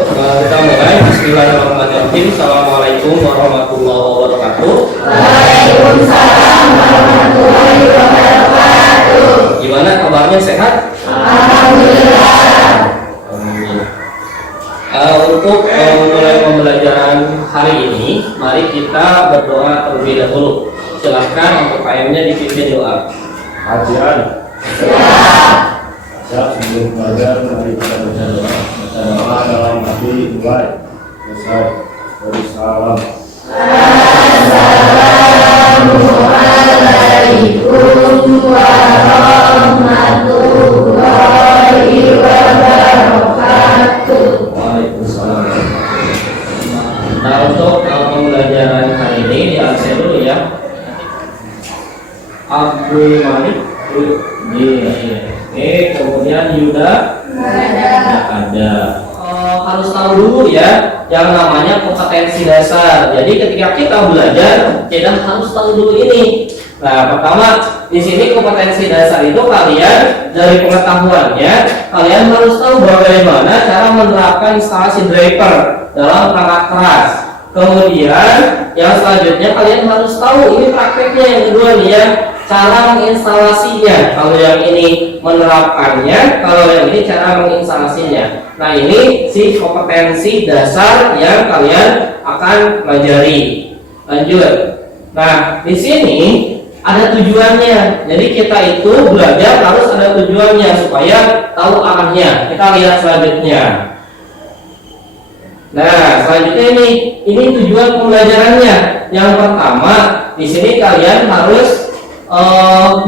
Kita mulai. Bismillahirrahmanirrahim. Assalamualaikum warahmatullahi wabarakatuh. Waalaikumsalam warahmatullahi wabarakatuh. Gimana kabarnya, sehat? Alhamdulillah. Untuk mulai pembelajaran hari ini, mari kita berdoa terlebih dahulu. Silahkan untuk PM-nya dipimpin doa. Kajian. Siap sebelum belajar, mari kita baca doa. Baca doa dalam hati mulai. Selesai. Beri salam. Assalamualaikum warahmatullahi wabarakatuh. Waalaikumsalam. Nah, untuk pembelajaran hari ini diakses dulu ya. Abdul Malik, kemudian Yuda ada. Harus tahu dulu ya yang namanya kompetensi dasar. Jadi ketika kita belajar, kita harus tahu dulu ini. Nah, pertama di sini kompetensi dasar itu kalian dari pengetahuannya, kalian harus tahu bagaimana cara menerapkan instalasi driver dalam perangkat keras. Kemudian yang selanjutnya kalian harus tahu ini prakteknya yang kedua nih ya, cara menginstalasinya. Kalau yang ini menerapkannya, kalau yang ini cara menginstalasinya. Nah, ini si kompetensi dasar yang kalian akan pelajari. Lanjut. Nah, di sini ada tujuannya. Jadi kita itu belajar harus ada tujuannya supaya tahu arahnya. Kita lihat selanjutnya. Nah, selanjutnya ini tujuan pembelajarannya. Yang pertama, di sini kalian harus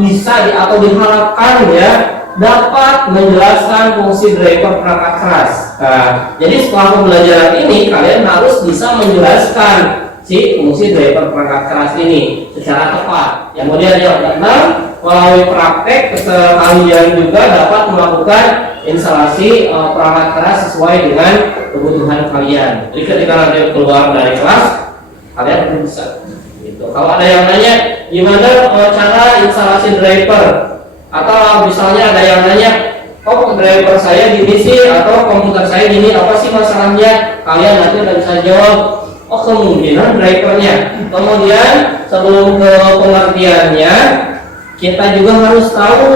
bisa atau diharapkan ya dapat menjelaskan fungsi driver perangkat keras. Nah, jadi setelah pembelajaran ini kalian harus bisa menjelaskan si fungsi driver perangkat keras ini secara tepat. Kemudian yang keenam, melalui praktek kalian juga dapat melakukan instalasi perangkat keras sesuai dengan kebutuhan kalian. Jadi ketika nanti keluar dari kelas, kalian bisa. Gitu. Kalau ada yang nanya gimana cara instalasi driver, atau misalnya ada yang nanya, kok driver saya gini sih, atau komputer saya gini, apa sih masalahnya? Kalian nanti udah bisa jawab, oh kemungkinan drivernya. Kemudian sebelum ke pengertiannya, kita juga harus tahu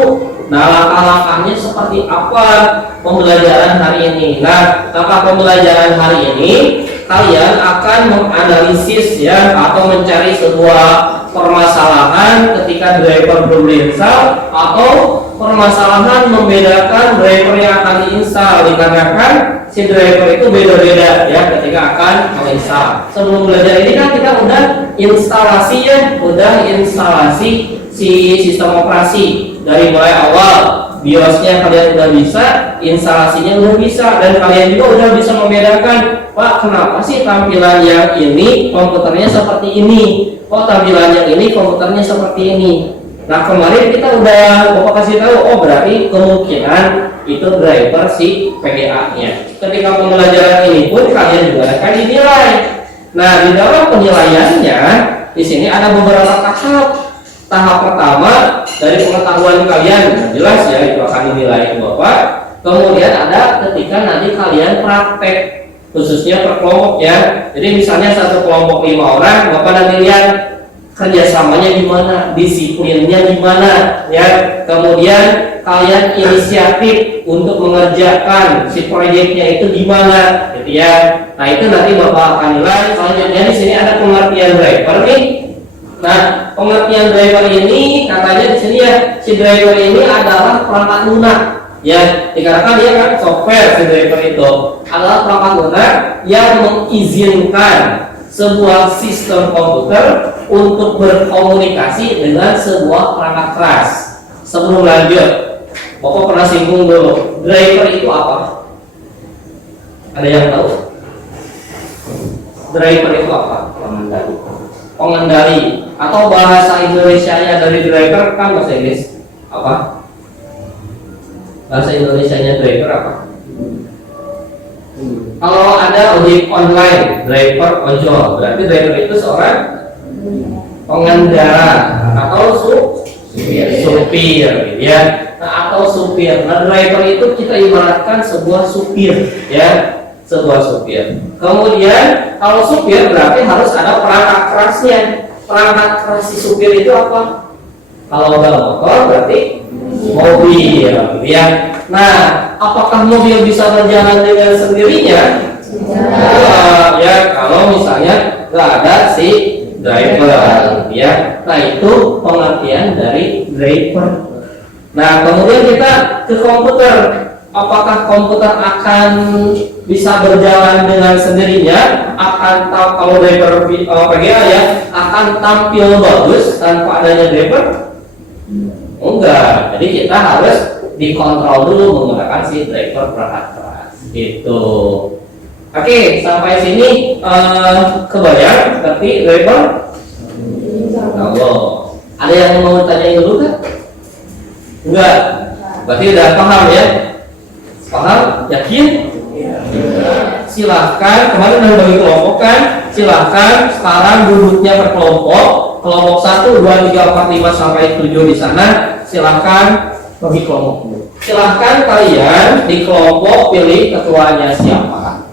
nah langkah-langkahnya seperti apa pembelajaran hari ini. Nah, langkah pembelajaran hari ini kalian akan menganalisis ya atau mencari sebuah permasalahan ketika driver belum diinstal, atau permasalahan membedakan driver yang akan diinstal dikarenakan si driver itu beda-beda ya ketika akan menginstal. Sebelum belajar ini kan kita udah instalasi ya, udah instalasi si sistem operasi dari mulai awal. BIOSnya kalian udah bisa, instalasinya udah bisa, dan kalian juga udah bisa membedakan, Pak, kenapa sih tampilan yang ini komputernya seperti ini, kok tampilan yang ini komputernya seperti ini. Nah, kemarin kita udah Bapak kasih tahu, oh berarti kemungkinan itu driver si PGA-nya. Ketika pembelajaran ini pun kalian juga akan dinilai. Nah, di dalam penilaiannya di sini ada beberapa tahap. Tahap pertama dari pengetahuan kalian, jelas ya itu akan dinilai Bapak. Kemudian ada ketika nanti kalian praktek, khususnya per kelompok ya. Jadi misalnya satu kelompok 5 orang, Bapak nanti lihat kerjasamanya gimana, disiplinnya gimana ya. Kemudian kalian inisiatif untuk mengerjakan si proyeknya itu gimana, gitu ya. Nah, itu nanti Bapak akan nilai. Selanjutnya di sini ada pengertian driver nih. Nah, pengertian driver ini katanya di sini ya, si driver ini adalah perangkat lunak ya, dikarenakan dia kan software. Si driver itu adalah perangkat lunak yang mengizinkan sebuah sistem komputer untuk berkomunikasi dengan sebuah perangkat keras. Sebelum lanjut, Bapak pernah singgung dulu, driver itu apa? Ada yang tahu? Driver itu apa? Pengendali, atau bahasa Indonesianya dari driver kan bahasa Inggris apa? Bahasa Indonesianya driver apa? Kalau ada ojek online, driver ojol, berarti driver itu seorang pengendara atau supir ya. Nah, atau supir. Nah, driver itu kita ibaratkan sebuah supir ya. sebuah supir. Kemudian kalau supir berarti harus ada perangkat kerasnya. Perangkat keras si supir itu apa? Kalau udah motor berarti mobil, ya. Nah, apakah mobil bisa berjalan dengan sendirinya? Ya, kalau misalnya nggak ada si driver, ya. Nah, itu pengertian dari driver. Nah, kemudian kita ke komputer. Apakah komputer akan bisa berjalan dengan sendirinya? Akan kalau driver PGA ya, akan tampil bagus tanpa adanya driver? Enggak. Jadi kita harus dikontrol dulu menggunakan si driver perangkat keras. Gitu. Oke, sampai sini kebayang berarti driver? Allah. Ada yang mau tanyain dulu kan? Enggak. Berarti udah paham ya? Paham? Yakin? Silahkan, kemarin udah bagi kelompok kan? Silahkan sekarang duduknya per kelompok. Kelompok 1, 2, 3, 4, 5 sampai 7 di sana. Silahkan bagi kelompok dulu. Silahkan kalian di kelompok pilih ketuanya siapa.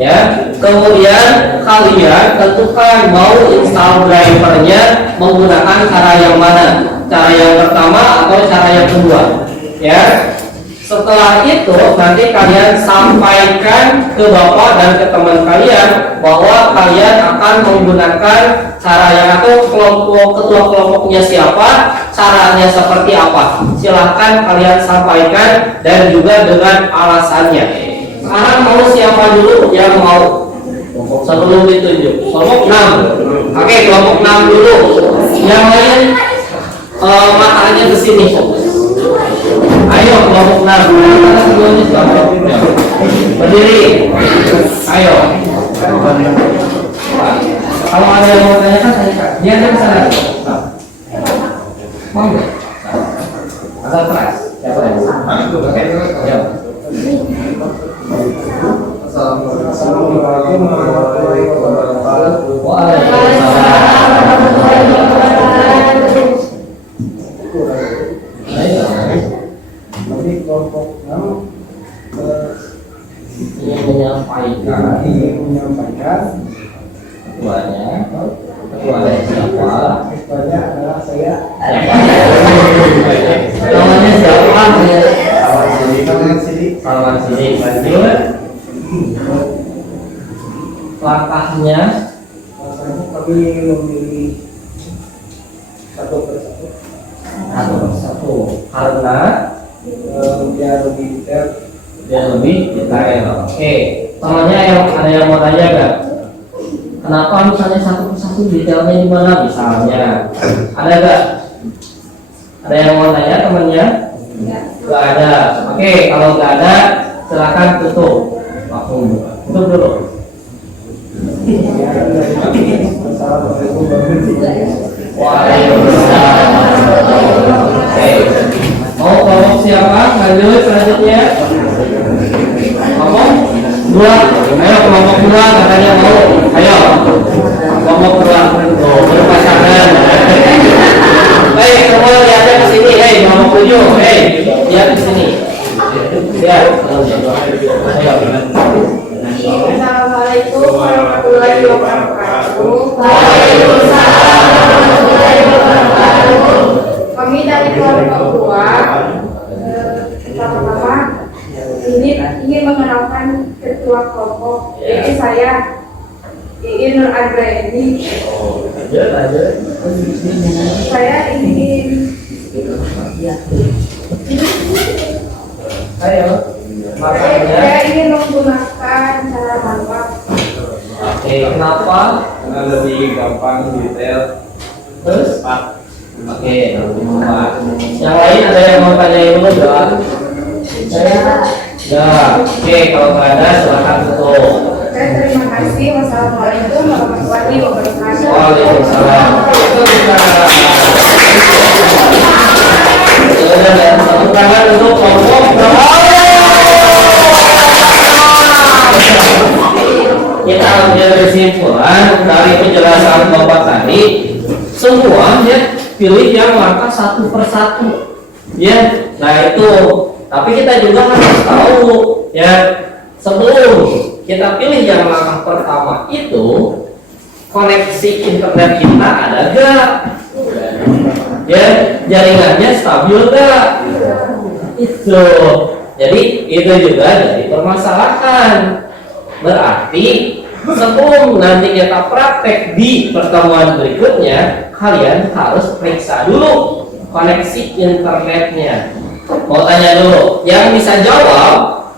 Ya, kemudian kalian tentukan mau install drivernya menggunakan cara yang mana? Cara yang pertama atau cara yang kedua? Ya. Setelah itu nanti kalian sampaikan ke bapak dan ke teman kalian bahwa kalian akan menggunakan cara yang atau ketua kelompoknya siapa, caranya seperti apa. Silahkan kalian sampaikan dan juga dengan alasannya. Sekarang mau siapa dulu yang mau? Sebelum ditunjuk. Kelompok 6. Oke, kelompok 6 dulu. Yang lain matanya ke sini. Ayo kelompok 6. Berdiri. Ayo. Kalau ada yang mau tanyakan, tanyakan. Dia kan sana. Mau nggak? Ada keras. Siapa yang? Ayo. Assalamualaikum warahmatullahi wabarakatuh. Waalaikumsalam warahmatullahi wabarakatuh. Kami kelompok 6 ingin menyampaikan ketuanya siapa? Ketuanya adalah saya. Namanya siapa? Salman Sidik. Lanjut. Langkahnya kami memilih satu persatu karena biar lebih detail. Oke, temannya ada yang mau tanya nggak? Kenapa misalnya satu persatu detailnya di mana misalnya? Ada nggak? Ada yang mau tanya temannya? Nggak ada. Oke, kalau nggak ada silakan tutup. Langsung tutup dulu. Waalaikumsalam. Oke. Mau kelompok siapa? Lanjut selanjutnya. Kelompok 2. Ayo kelompok 2 katanya mau. Ayo. Kelompok 2. Tuh, berpasangan. Hei, semua lihatnya ke sini. Hei, kelompok 7. Hei, lihat ke sini. Lihat. Ayo. Assalamualaikum warahmatullahi wabarakatuh. Waalaikumsalam warahmatullahi wabarakatuh. Kami dari kelompok 2 pertama-tama ingin mengenalkan ketua kelompok, yaitu saya Iin Nur Agraini. Saya ingin saya ingin menggunakan cara lawak. Oke, kenapa? Karena lebih gampang detail. Terus? Oke, yang lain ada yang mau tanya dulu enggak? Ya, oke, kalau nggak ada silakan tutup. Terima kasih. Wassalamualaikum warahmatullahi wabarakatuh. Waalaikumsalam. Itu bisa. Satu tangan untuk kelompok. Kita ambil kesimpulan dari penjelasan Bapak tadi, semua ya pilih yang langkah satu persatu. Ya, nah itu. Tapi kita juga harus tahu ya sebelum kita pilih yang langkah pertama itu koneksi internet kita ada gak? Ya, jaringannya stabil gak? Itu. Jadi itu juga jadi permasalahan. Berarti sebelum nanti kita praktek di pertemuan berikutnya, kalian harus periksa dulu koneksi internetnya. Mau tanya dulu, yang bisa jawab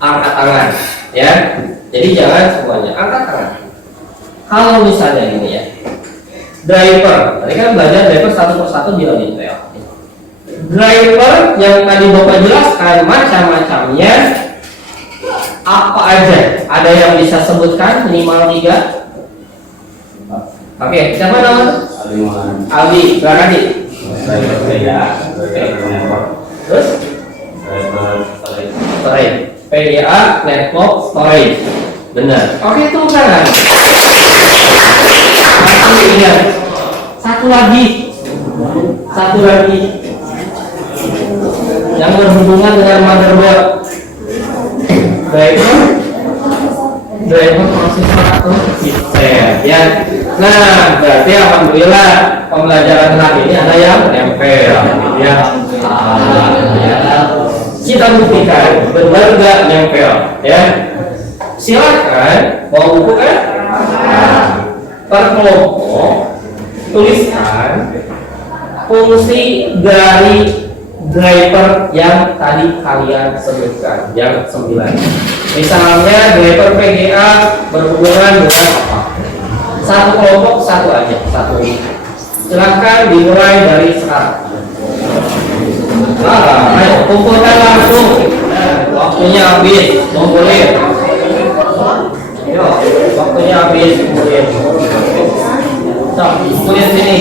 angkat tangan, ya. Jadi jangan semuanya angkat tangan. Kalau misalnya ini ya, driver, tadi kan belajar driver satu persatu di detail. Driver yang tadi Bapak jelaskan macam-macamnya apa aja? Ada yang bisa sebutkan minimal 3? Oke, siapa namanya? Aldi, Aldi. Terus? Storage. PDA network storage. Benar. Oke, itu kan. Masih ingat. Satu lagi. Yang berhubungan dengan motherboard. Driver prosesor atau chipset, ya. Nah, berarti alhamdulillah pembelajaran hari ini ada yang nempel, ya. Kita buktikan benar nggak nempel, ya. Silakan bawa buku kan. Per kelompok tuliskan fungsi dari driver yang tadi kalian sebutkan, yang 9. Misalnya driver PGA berhubungan dengan apa? Satu kelompok satu aja, satu. Silahkan dimulai dari sekarang. Ayo kumpulkan langsung. Waktunya habis, kumpulin. Yo, waktunya habis, kumpulin. So, kumpulin sini.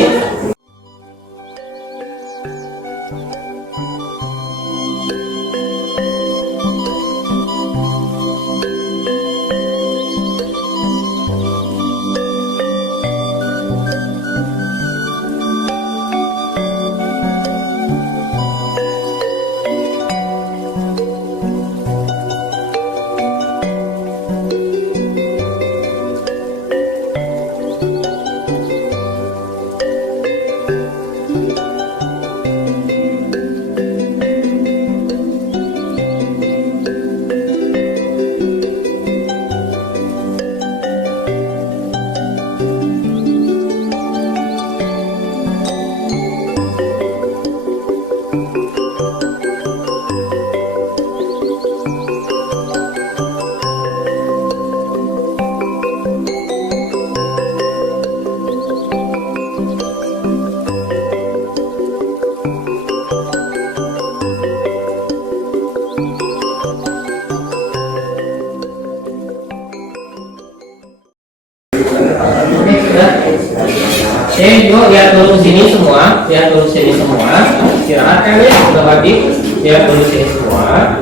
Oke, yuk lihat dulu sini semua, lihat dulu sini semua. Istirahat kan ya, sudah pagi. Lihat dulu sini semua.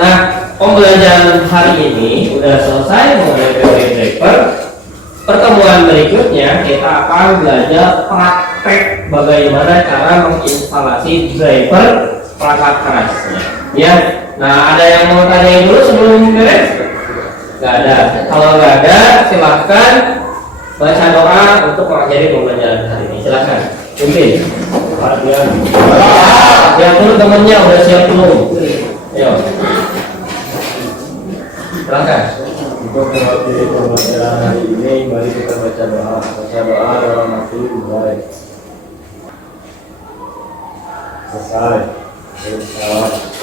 Nah, pembelajaran hari ini udah selesai mengenai teori driver. Pertemuan berikutnya kita akan belajar praktek bagaimana cara menginstalasi driver perangkat kerasnya. Ya, nah ada yang mau tanya dulu sebelum beres? Gak ada. Kalau gak ada, silahkan baca doa untuk mengakhiri pembelajaran hari ini. Silakan. Pimpin. Lihat dulu temennya udah siap belum? Ayo. Silakan. Untuk mengakhiri pembelajaran hari ini, mari kita baca doa. Baca doa dalam arti mulai. Selesai. Selesai.